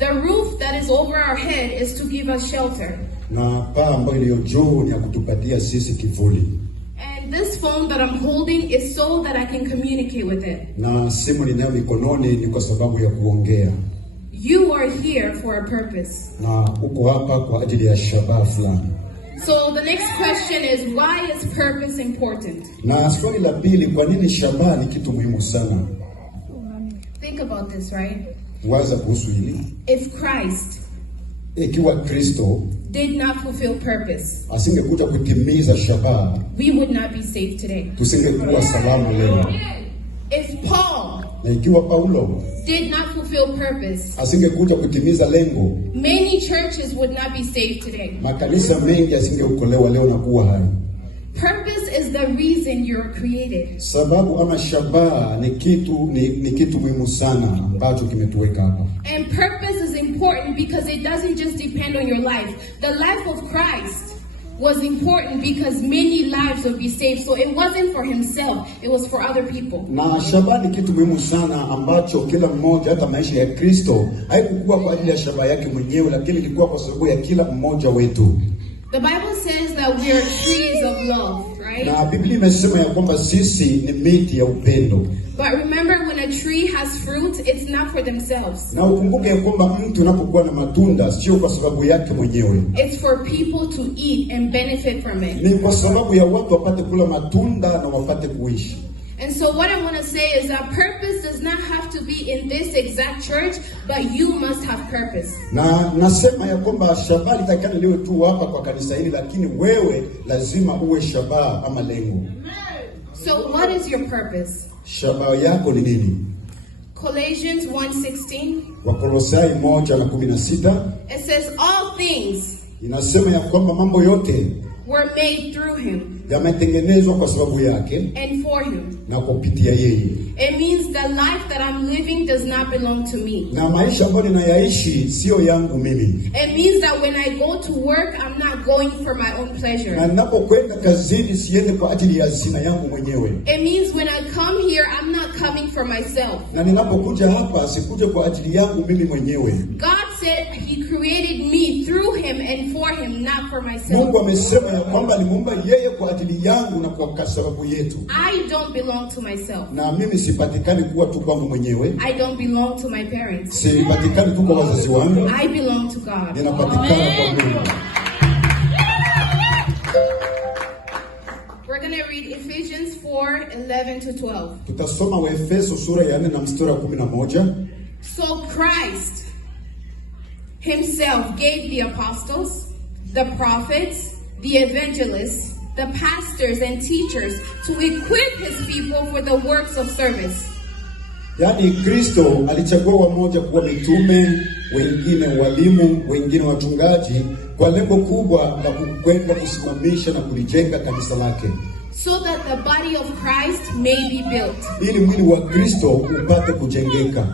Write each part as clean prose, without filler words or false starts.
The roof that is over our head is to give us shelter. Na paa ambayo iliyo juu ni ya kutupatia sisi kivuli. And this phone that I'm holding is so that I can communicate with it. Na simu ninayo mikononi ni kwa sababu ya kuongea. You are here for a purpose. Na uko hapa kwa ajili ya shabaha fulani. So the next question is, why is purpose important? Na swali la pili, kwa nini shabaha ni kitu muhimu sana? Think about this, right? Waza kuhusu hili. If Christ Ikiwa Kristo did not fulfill purpose, asingekuja kutimiza shabaha, we would not be safe today. tusingekuwa salama leo. If Paul Na ikiwa Paulo did not fulfill purpose, asingekuja kutimiza lengo, many churches would not be saved today. makanisa mengi asingeokolewa leo na kuwa hai. Purpose is the reason you're created. Sababu ama shabaha ni kitu muhimu sana ambacho kimetuweka hapa. And purpose is important because it doesn't just depend on your life. The life of Christ was important because many lives would be saved. So it wasn't for himself, it was for other people. Na shabaha ni kitu muhimu sana ambacho kila mmoja, hata maisha ya Kristo haikuwa kwa ajili ya shabaha yake mwenyewe, lakini ilikuwa kwa sababu ya kila mmoja wetu. The Bible says that we are trees of love, right? Na Biblia imesema ya kwamba sisi ni miti ya upendo. But remember, when a tree has fruit, it's not for themselves. Na ukumbuke ya kwamba mtu unapokuwa na matunda sio kwa sababu yake mwenyewe. It's for people to eat and benefit from it. Ni kwa sababu ya watu wapate kula matunda na wapate kuishi. And so what I want to say is that purpose does not have to be in this exact church, but you must have purpose. Na nasema ya kwamba shabaha itakana leo tu hapa kwa kanisa hili, lakini wewe lazima uwe shabaha ama lengo. So what is your purpose? Shabaha yako ni nini? Colossians 1:16. Wakolosai 1:16 It says all things inasema ya kwamba mambo yote were made through him yametengenezwa kwa sababu yake and for him. na kupitia yeye. It means the life that I'm living does not belong to me. Na maisha ambayo ninayaishi sio yangu mimi. It means that when I go to work, I'm not going for my own pleasure. Na ninapokwenda kazini siende kwa ajili ya hazina yangu mwenyewe. It means when I come here, I'm not coming for myself. Na ninapokuja hapa sikuje kwa ajili yangu mimi mwenyewe. God said he created me through him and for him, not for myself. Mungu amesema ya kwamba alimuumba yeye kwa ajili yangu na kwa sababu yetu. I don't belong to myself. Na mimi sipatikani kuwa tu kwangu mwenyewe. I don't belong to my parents. Sipatikani tu kwa wazazi wangu. I belong to God. Ninapatikana kwa Mungu. We're going to read Ephesians 4:11-12. Tutasoma Waefeso sura ya 4 na mstari wa 11. So Christ himself gave the apostles, the prophets, the evangelists, the pastors and teachers to equip his people for the works of service. Yaani Kristo alichagua wamoja kuwa mitume, wengine walimu, wengine wachungaji kwa lengo kubwa la kwenda kusimamisha na kulijenga kanisa lake. So that the body of Christ may be built. Ili mwili wa Kristo upate kujengeka.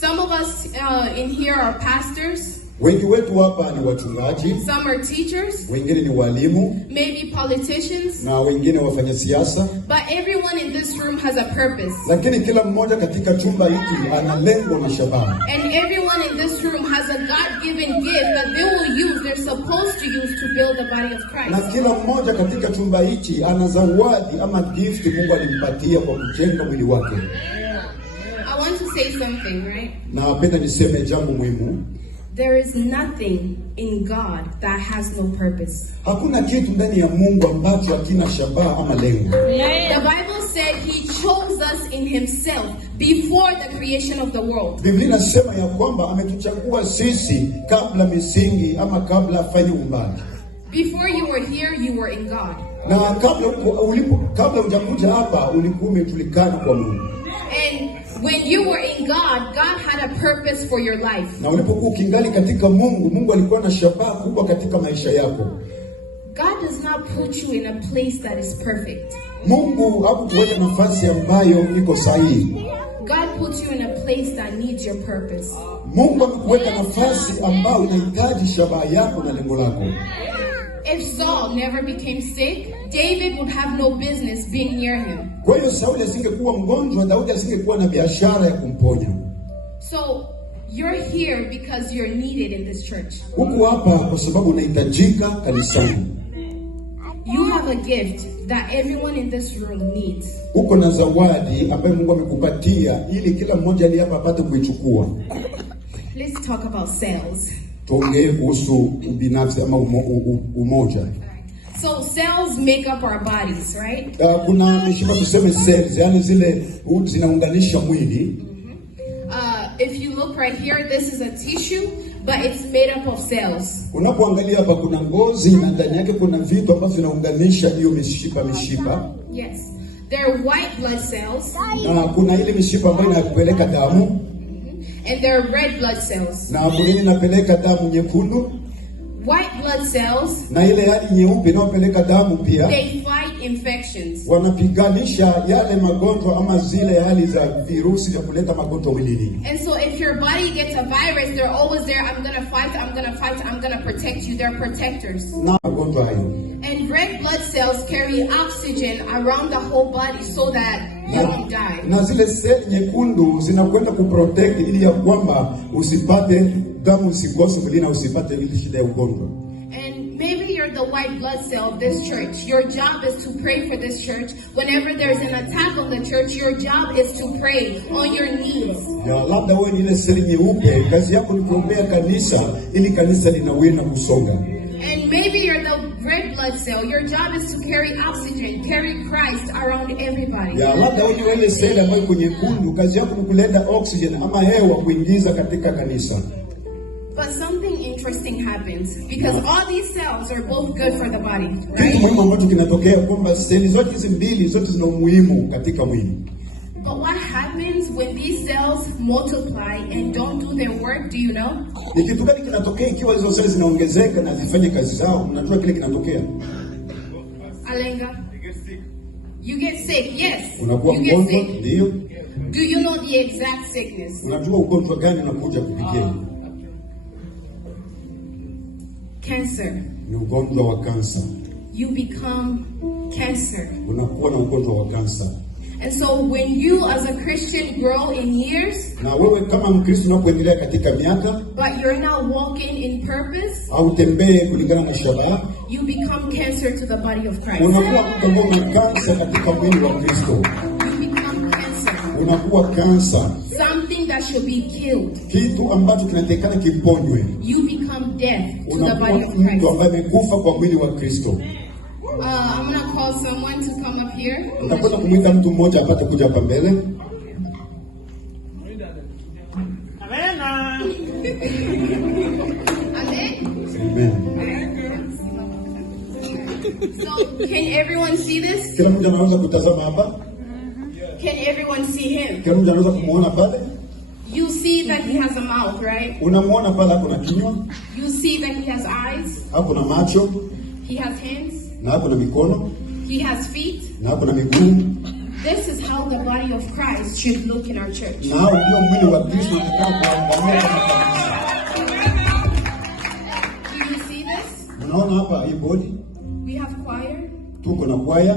Some of us in here are pastors. Wengi wetu hapa ni wachungaji. Some are teachers. Wengine ni walimu. Maybe politicians. Na wengine wafanya siasa. But everyone in this room has a purpose. Lakini kila mmoja katika chumba hiki ana lengo na shabaha. And everyone in this room has a God-given gift that they will use, they're supposed to use to build the body of Christ. Na kila mmoja katika chumba hiki ana zawadi ama gift Mungu alimpatia kwa kujenga mwili wake. I want to say something, right? Na napenda niseme jambo muhimu. There is nothing in God that has no purpose. Hakuna kitu ndani ya Mungu ambacho hakina shabaha ama lengo. The Bible said he chose us in himself before the creation of the world. Biblia inasema ya kwamba ametuchagua sisi kabla misingi ama kabla afanye uumbaji. Before you were here, you were in God. Na kabla hujakuja hapa ulikuwa umejulikana kwa Mungu. And when you were in God, God had a purpose for your life. Na ulipokuwa ukingali katika Mungu, Mungu alikuwa na shabaha kubwa katika maisha yako. God does not put you in a place that is perfect. Mungu hakukuweka nafasi ambayo iko sahihi. God puts you in a place that needs your purpose. Mungu amekuweka nafasi ambayo inahitaji shabaha yako na lengo lako. If Saul never became sick, David would have no business being near him. Kwa hiyo Sauli asingekuwa mgonjwa, Daudi asingekuwa na biashara ya kumponya. So You're here because you're needed in this church. Huku hapa kwa sababu unahitajika kanisani. You have a gift that everyone in this room needs. Uko na zawadi ambayo Mungu amekupatia ili kila mmoja aliye hapa apate kuichukua. Let's talk about cells. Tuongee kuhusu ubinafsi ama umoja. So cells make up our bodies, right? Kuna mishipa tuseme cells, yani zile zinaunganisha mwili. If you look right here, this is a tissue, but it's made up of cells. Unapoangalia hapa kuna ngozi na ndani yake kuna vitu ambavyo vinaunganisha hiyo mishipa. Yes. They're white blood cells. Na kuna ile mishipa ambayo inapeleka damu. And they're red blood cells. Na kuna ile inapeleka damu nyekundu. White blood cells. Na ile hali nyeupe inayopeleka damu pia. They fight infections. Wanapiganisha yale magonjwa ama zile hali za virusi vya kuleta magonjwa mwilini. And so if your body gets a virus, they're always there. I'm going to protect you. They're protectors. Na magonjwa hayo. And red blood cells carry oxygen around the whole body so that you don't die. Na zile seli nyekundu zinakwenda kuprotect ili ya kwamba usipate damu usikose mwilini na usipate ile shida ya ugonjwa. And maybe you're the white blood cell of this church. Your job is to pray for this church. Whenever there's an attack on the church, your job is to pray on your knees. Ya labda wewe ni ile seli nyeupe, kazi yako ni kuombea kanisa ili kanisa linaweza kusonga. And maybe you're the red blood cell. Your job is to carry oxygen, carry Christ around everybody. Ya labda wewe ni ile seli ambayo iko nyekundu, kazi yako ni kuleta oxygen ama hewa kuingiza katika kanisa. But something interesting happens because all these cells are both good for the body, right? Kitu muhimu ambacho kinatokea kwamba seli zote hizi mbili zote zina umuhimu katika mwili. But what happens when these cells multiply and don't do their work, do you know? Ni kitu gani kinatokea ikiwa hizo seli zinaongezeka na zifanye kazi zao? Unajua kile kinatokea? Alenga? You get sick, yes. Unakuwa You get mgonjwa, sick. ndio. Do you know the exact sickness? Unajua ugonjwa gani unakuja kupitia? Cancer. Ni ugonjwa wa kansa. You become cancer. Unakuwa na ugonjwa wa kansa. And so when you as a Christian grow in years, na wewe kama Mkristo unapoendelea katika miaka, but you're not walking in purpose, au tembee kulingana na shabaha, you become cancer to the body of Christ. unakuwa mtu kansa katika mwili wa Kristo. You become cancer. Unakuwa kansa. Something that should be killed. Kitu ambacho kinatakikana kiponywe. You become death to the Unakuwa body of Christ. mtu ambaye amekufa kwa mwili wa Kristo. I'm going to call someone to come up here. Unapata kumwita mtu mmoja apate kuja hapa mbele. Amen. Amen. So, can everyone see this? Kila mmoja anaweza kutazama hapa? Can everyone see him? Kila mmoja anaweza kumuona pale? You see that he has a mouth, right? Unamuona pale hapo na kinywa? You see that he has eyes. Hapo na macho? He has hands. Na hapo na mikono? He has feet. Na hapo na miguu? This is how the body of Christ should look in our church. Na hao ndio mwili wa Kristo utakaoangalia kama kanisa. Do you see this? Unaona hapa hii body? We have choir. Tuko na kwaya.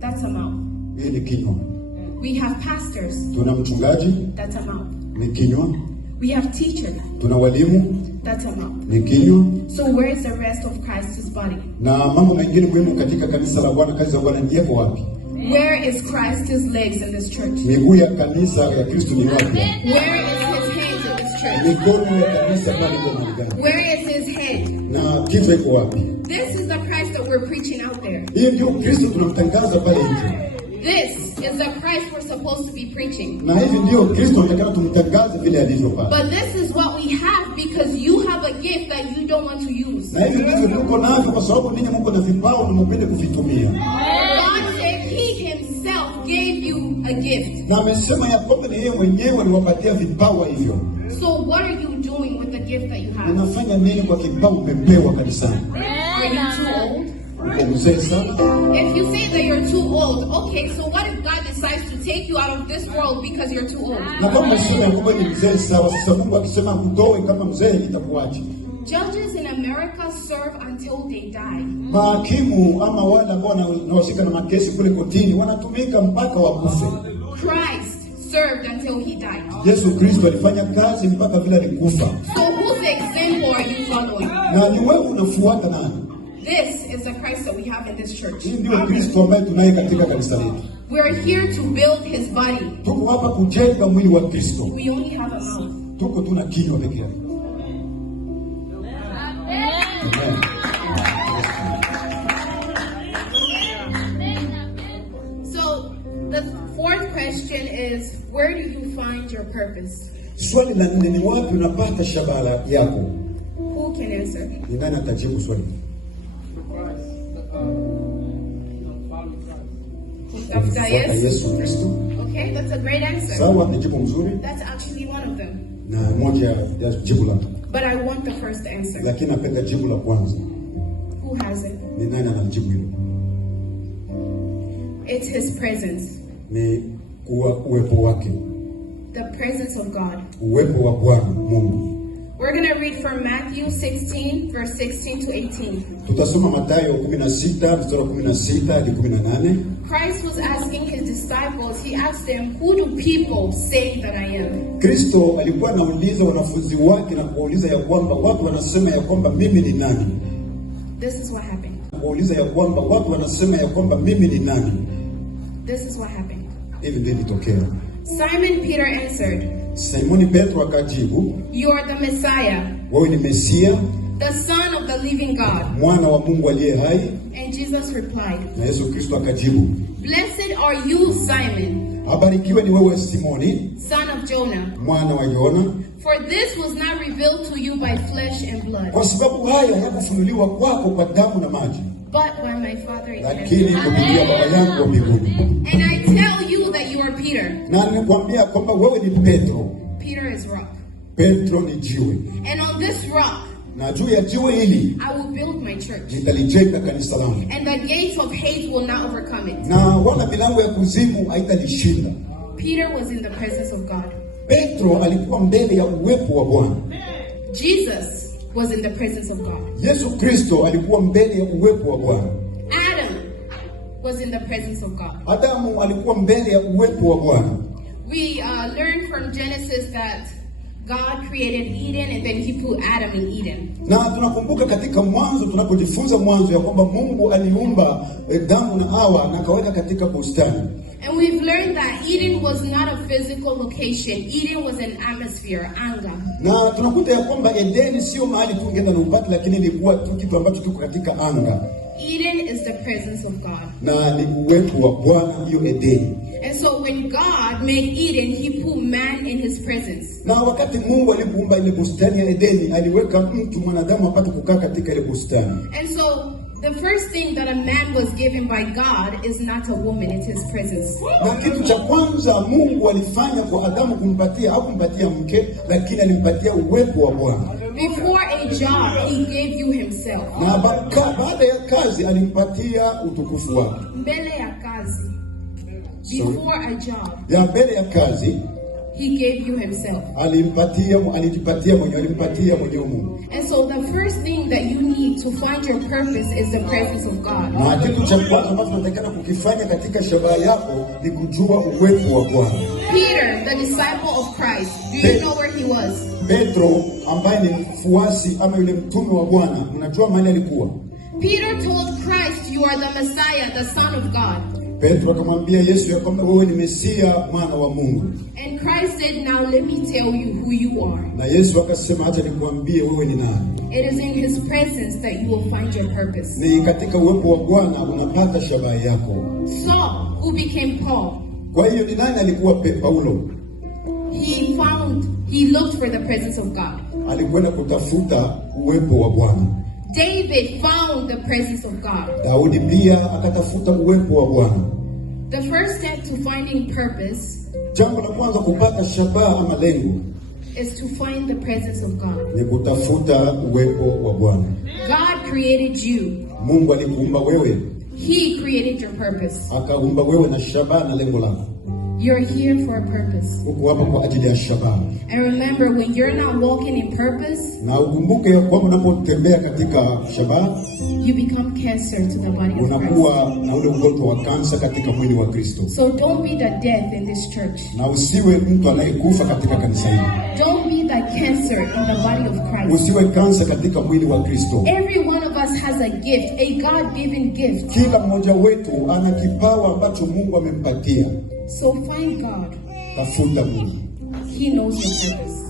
That's a mouth. Hii ni kinywa. We have pastors. Tuna mchungaji. That's a mouth. Ni kinywa. We have teachers. Tuna walimu. That's a mouth. Ni kinywa. So where is the rest of Christ's body? Na mambo mengine muhimu katika kanisa la Bwana, kazi za Bwana ni yako wapi? Where is Christ's legs in this church? Miguu ya kanisa ya Kristo ni wapi? Where is his hands in this church? Mikono ya kanisa bali iko mahali gani? Where is his head? Na kichwa iko wapi? This is the Christ that we're preaching out there. Hii ndio Kristo tunamtangaza pale nje. This is the Christ we're supposed to be preaching. Na hivi ndio Kristo tunataka tumtangaze vile alivyo pale. But this is what we have because you have a gift that you don't want to use. Na hivi ndivyo tuko navyo kwa sababu ninyi mko na vipawa na mpende kuvitumia. God said he himself gave you a gift. Na amesema ya kwamba ni yeye mwenyewe aliwapatia vipawa hivyo. So what are you doing with the gift that you have? Unafanya nini kwa kipawa umepewa kanisani? Are you too old? Uko mzee sana? If you say that you're too old, okay, so what if God decides to take you out of this world because you're too old? Na kama unasema ya kwamba ni mzee sawa, sasa Mungu akisema kutoe kama mzee itakuaje? Judges in America serve until they die. Mahakimu ama wale ambao wanahusika na makesi kule kotini wanatumika mpaka wakufe. Christ served until he died. Yesu Kristo alifanya kazi mpaka vile alikufa. So whose example are you following? Na ni wewe unafuata nani? This is the Christ that we have in this church. Hii ndio Kristo ambaye tunaye katika kanisa letu. We are here to build his body. Tuko hapa kujenga mwili wa Kristo. We only have a mouth. Tuko tuna kinywa pekee yake. Amen. So the fourth question is, where do you find your purpose? Swali la nne ni wapi unapata shabaha yako? Who can answer? Ni nani atajibu swali? Dr. Yes? Yesu Kristo. Okay, that's a great answer. Sawa, ni jibu mzuri. That's actually one of them. Na moja ya jibu la. But I want the first answer. Lakini napenda jibu la kwanza. Who has it? Ni nani anajibu hilo? It's his presence. Ni uwepo wake. The presence of God. Uwepo wa Bwana Mungu. We're going to read from Matthew 16, verse 16 to 18. Tutasoma Mathayo 16 mstari 16 hadi 18. Christ was asking his disciples, he asked them, who do people say that I am? Kristo alikuwa anauliza wanafunzi wake na kuwauliza ya kwamba watu wanasema ya kwamba mimi ni nani? This is what happened. Kuwauliza ya kwamba watu wanasema ya kwamba mimi ni nani? This is what happened. Hivi ndivyo ilitokea. Simon Peter answered, Simoni Petro akajibu, you are the Messiah, wewe ni Mesia, the Son of the living God. mwana wa Mungu aliye hai. And Jesus replied, Na Yesu Kristo akajibu, blessed are you, Simon, habarikiwe ni wewe Simoni, son of Jonah, mwana wa Yona, for this was not revealed to you by flesh and blood, kwa sababu haya hayakufunuliwa kwako kwa damu na maji, but by my Father in lakini heaven. kupitia Baba yangu wa mbinguni. And I tell you that you are Peter. Na nimekwambia kwamba wewe ni Petro. Peter is rock. Petro ni jiwe. And on this rock, Na juu ya jiwe hili I will build my church. nitalijenga kanisa langu. And the gates of hate will not overcome it. Na wala milango ya kuzimu haitalishinda. Peter was in the presence of God. Petro alikuwa mbele ya uwepo wa Bwana. Jesus was in the presence of God. Yesu Kristo alikuwa mbele ya uwepo wa Bwana. Adam was in the presence of God. Adamu alikuwa mbele ya uwepo wa Bwana. We learned from Genesis that God created Eden and then he put Adam in Eden. Na tunakumbuka katika Mwanzo, tunapojifunza Mwanzo ya kwamba Mungu aliumba Adamu na Hawa na akaweka katika bustani. And we've learned that Eden was not a physical location. Eden was an atmosphere, anga. Na tunakuta ya kwamba Edeni sio mahali tu ungeenda na upate, lakini ilikuwa tu kitu ambacho tuko katika anga. Eden is the presence of God. Na ni uwepo wa Bwana hiyo Edeni. And so when God made Eden, he put man in his presence. Na wakati Mungu alipoumba ile bustani ya Edeni, aliweka mtu mwanadamu apate kukaa katika ile bustani. And so the first thing that a man was given by God is not a woman, it's his presence. Na kitu cha kwanza Mungu alifanya kwa Adamu kumpatia, hakumpatia mke, lakini alimpatia uwepo wa Bwana. Before a job, he gave you himself. Na baada ya kazi alimpatia utukufu wake. Mbele ya kazi. Before a job, Ya mbele ya kazi he gave you himself. alimpatia mwenyewe Mungu. And so the first thing that you need to find your purpose is the presence of God. Na kitu cha kwanza ambacho unatakana kukifanya katika shabaha yako ni kujua uwepo wa Bwana. Peter, the disciple of Christ, do you know where he was? Petro ambaye ni mfuasi ama yule mtume wa Bwana, unajua mahali alikuwa? Peter told Christ, you are the Messiah, the Son of God. Petro akamwambia Yesu ya kwamba wewe ni Mesia, mwana wa Mungu. And Christ said, now let me tell you who you are. Na Yesu akasema acha nikuambie wewe ni nani. It is in his presence that you will find your purpose. Ni katika uwepo wa Bwana unapata shabaha yako. Saul, who became Paul, Kwa hiyo ni nani alikuwa Paulo? he looked for the presence of God. Alikwenda kutafuta uwepo wa Bwana. David found the presence of God. Daudi pia akatafuta uwepo wa Bwana. The first step to finding purpose Jambo la kwanza kupata shabaha ama lengo is to find the presence of God. ni kutafuta uwepo wa Bwana. God created you. Mungu alikuumba wewe, He created your purpose. akaumba wewe na shabaha na lengo lako. You're here for a purpose. Uko hapa kwa ajili ya shabaha. And remember, when you're not walking in purpose, Na ukumbuke kwamba unapotembea katika shabaha, you become cancer to the body of Christ. unakuwa na ule ugonjwa wa kansa katika mwili wa Kristo. So don't be the death in this church. Na usiwe mtu anayekufa katika kanisa hili. Don't be the cancer in the body of Christ. Usiwe kansa katika mwili wa Kristo. Every one of us has a gift, a God-given gift. Kila mmoja wetu ana kipawa ambacho Mungu amempatia. So find God. Tafuta Mungu. He knows your purpose.